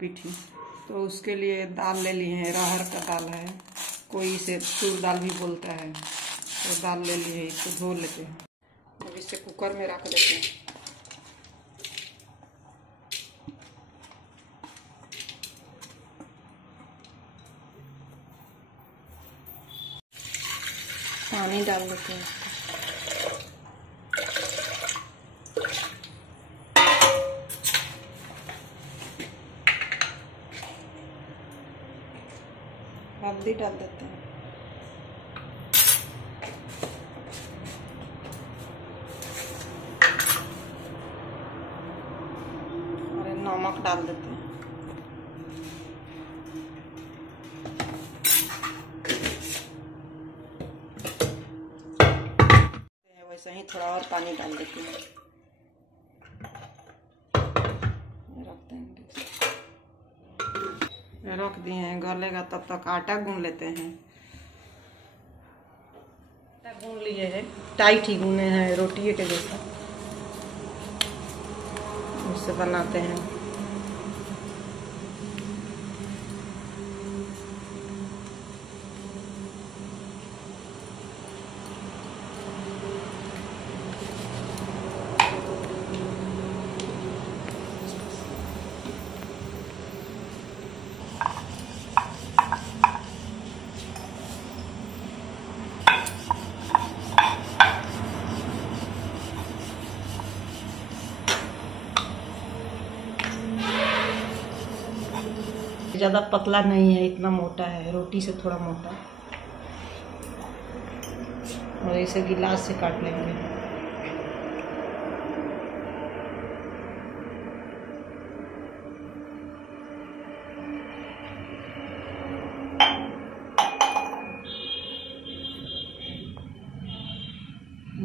पीठी। तो उसके लिए दाल ले लिए हैं, अरहर का दाल है, कोई इसे तूर दाल भी बोलता है। तो दाल ले लिए, इसको धो लेते हैं। अब इसे कुकर में रख देते हैं। पानी डाल देते हैं। हल्दी डाल देते हैं। और नमक डाल देते हैं। वैसे ही थोड़ा और पानी डाल देते हैं। रख देंगे, रख दिए हैं, गलेगा तब तक आटा गूंद लेते हैं। आटा गूंद लिए हैं, टाइट ही गूंदे हैं, रोटी के जैसा। उससे बनाते हैं। ज़्यादा पतला नहीं है, इतना मोटा है, रोटी से थोड़ा मोटा। और इसे गिलास से काट लेंगे।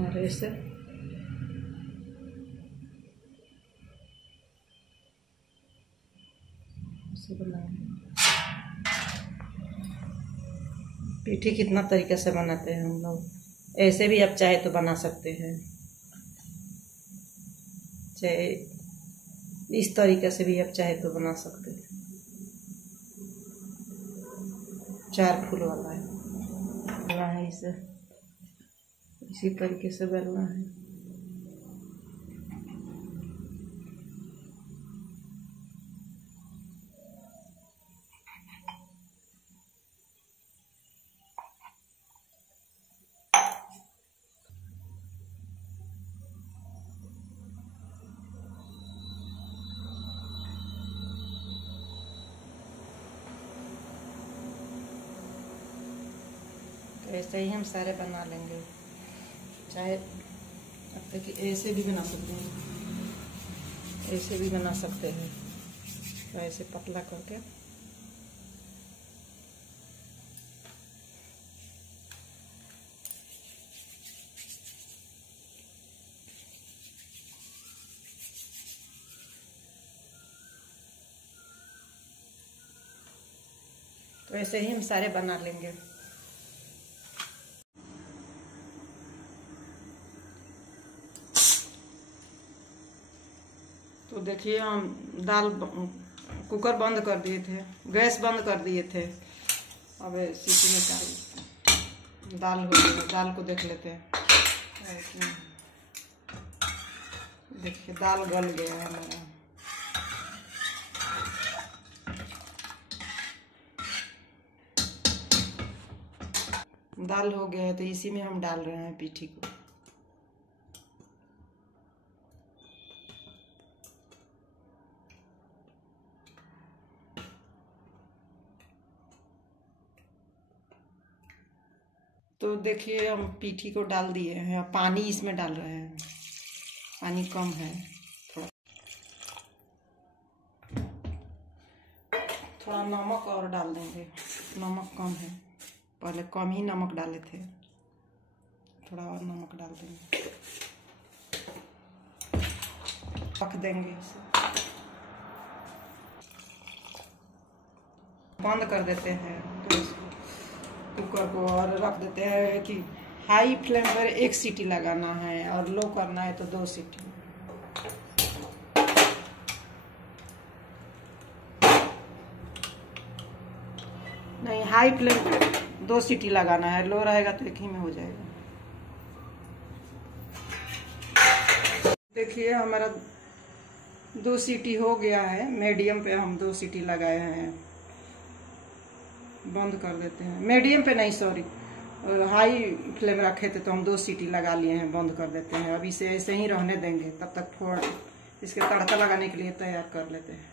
और ऐसे बनाएंगे। पीठी कितना तरीके से बनाते हैं हम लोग। ऐसे भी आप चाहे तो बना सकते हैं, चाहे इस तरीके से भी आप चाहे तो बना सकते हैं। 4 फूल वाला है, इसे इसी तरीके से बेलना है। तो ऐसे ही हम सारे बना लेंगे। चाहे अब तक ऐसे भी बना सकते हैं, ऐसे भी बना सकते हैं। तो ऐसे पतला करके तो ऐसे ही हम सारे बना लेंगे। तो देखिए, हम दाल कुकर बंद कर दिए थे, गैस बंद कर दिए थे। अब सीटी में दाल हो गई। दाल को देख लेते हैं। देखिए, दाल गल गया है हमारा। दाल हो गया है, तो इसी में हम डाल रहे हैं पीठी को। तो देखिए, हम पीठी को डाल दिए हैं। पानी इसमें डाल रहे हैं, पानी कम है थोड़ा। थोड़ा नमक और डाल देंगे, नमक कम है, पहले कम ही नमक डाले थे। थोड़ा और नमक डाल देंगे, पक देंगे इसे। बंद कर देते हैं कुकर को और रख देते हैं कि हाई फ्लेम पर 1 सीटी लगाना है और लो करना है तो 2 सीटी। नहीं, हाई फ्लेम पे 2 सीटी लगाना है, लो रहेगा तो एक ही में हो जाएगा। देखिए हमारा 2 सीटी हो गया है। मीडियम पे हम 2 सीटी लगाए हैं। बंद कर देते हैं। मीडियम पे नहीं, सॉरी, हाई फ्लेम रखे थे तो हम 2 सीटी लगा लिए हैं। बंद कर देते हैं। अब इसे ऐसे ही रहने देंगे, तब तक थोड़ा इसके तड़का लगाने के लिए तैयार कर लेते हैं।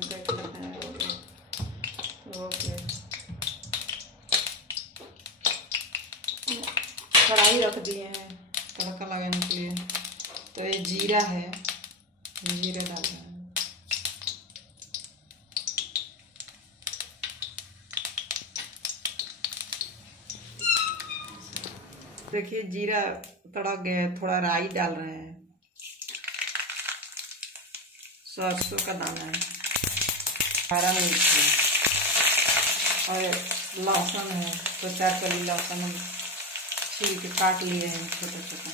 देख लेते हैं। ओके, कढ़ाई रख दिए हैं तड़का लगाने के लिए। तो ये जीरा है, जीरा डाल रहे हैं। देखिए जीरा तड़क गया, थोड़ा राई डाल रहे हैं। सरसों का दाना है, हरा मिर्च है और लहसुन है। तो 4 कली लहसुन हम छील के काट लिए हैं छोटा छोटा।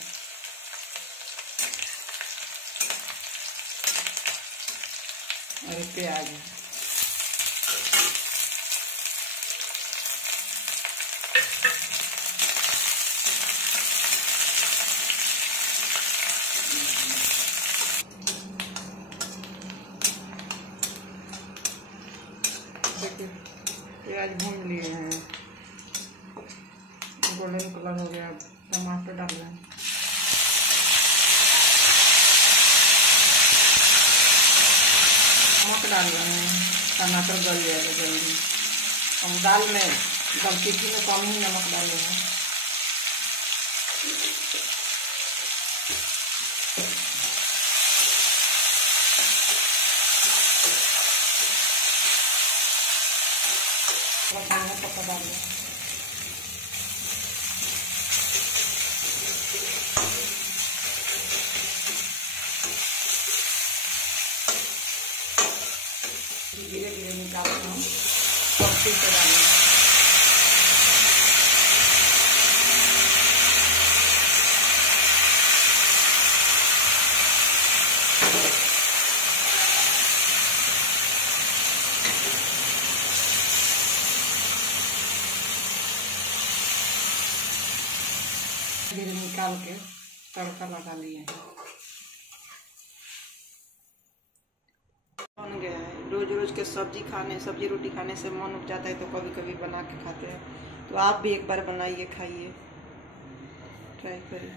और प्याज है। देखिए प्याज भून लिए हैं, गोल्डन कलर हो गया। टमाटर डाल रहे हैं। नमक डाल रहे हैं, टमाटर गल जाएगा जल्दी। हम दाल पिठी में कम ही नमक डाल रहे हैं। पत्ता डाल रहे हैं। धीरे धीरे निकाल कर हम सब्जी से डालेंगे। धीरे निकाल के तड़का लगा लिए हैं। बन गया है। रोज रोज के सब्जी रोटी खाने से मन उठ जाता है, तो कभी कभी बना के खाते हैं। तो आप भी एक बार बनाइए, खाइए, ट्राई करिए।